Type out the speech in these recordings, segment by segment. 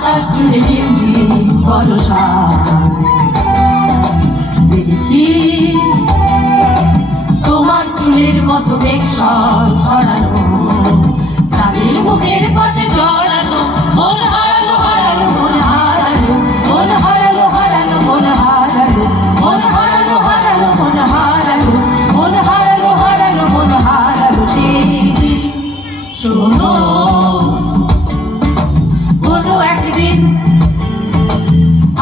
বাতাস জুড়ে ঝিমঝিম বর্ষা দেখি তোমার চুলের মতো মেঘ ছড়ানো চাঁদের মুখের পাশে জড়ানো মন হারালো হারালো মন হারালো মন হারালো হারালো মন হারালো মন হারালো হারালো মন হারালো মন হারালো হারালো মন হারালো সেদিন শোনো কোনো একদিন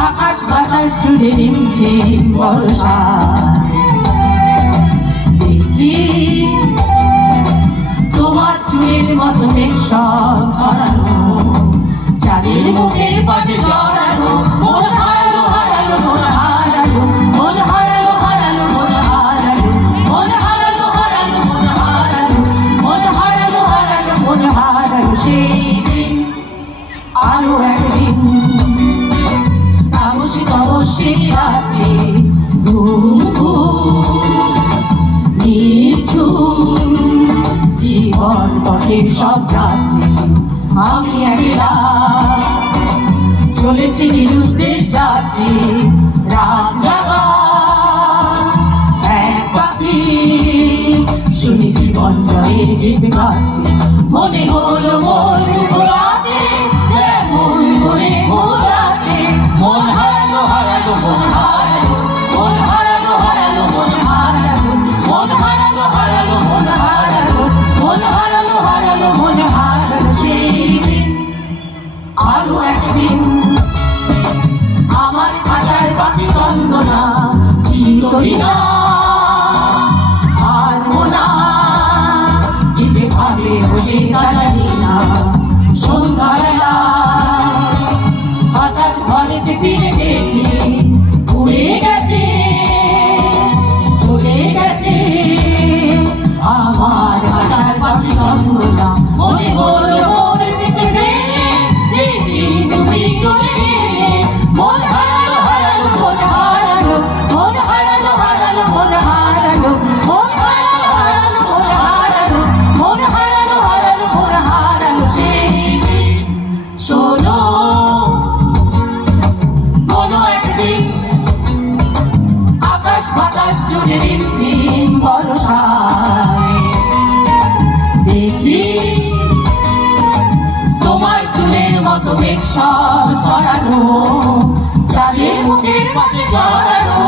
আকাশ বাতাস জুড়ে ঝিমঝিম বর্ষা দেখি তোমার চুলের মতো মেঘ ছড়ানো চাঁদের মুখের পাশে জড়ানো মন হারালো হারালো মন হারালো মন হারালো হারালো মন হারালো মন হারালো হারালো মন হারালো মন হারালো হারালো মন হারালো সেদিন আরো একদিন তামসী তমসী রাতে ঘুম নিঝুম জীবন পথের সব যাত্রী আমি একলা চলেছি নিরুদ্দেশ যাত্রী রাত জাগা এক পাখি শুনি জীবন জয়ের গীত গাত্রী মনে হলো মোর দুপুরাতে যেমন করে ঘোরাতে মন হারালো হারালো মন হারালো মন হারালো হারালো মন হারালো মন হারালো হারালো মন হারালো মন হারালো হারালো মন হারালো সেদিন আরো একদিন আমার খাঁচার পাখি চন্দনা কি করি না পারবো না কি যে ভাবে বসে জানি না সন্ধ্যাবেলা হঠাৎ ঘরেতে ফিরে দেখি উড়ে গেছে চলে গেছে আমার খাঁচার পাখি চন্দনা মনে হলো মোর বেঁচে গেলে যেদিন তুমি চলে গেলে মন হারালো হারালো মন হারালো মন হারালো হারালো মন হারালো মন হারালো হারালো মন হারালো মন হারালো হারালো মন হারালো সেদিন শোনো কোনো একদিন আকাশ বাতাস জুড়ে ঝিমঝিম বর্ষায় দেখি তোমার চুলের মতো মেঘ ছড়ানো চাঁদের মুখের পাশে জড়ানো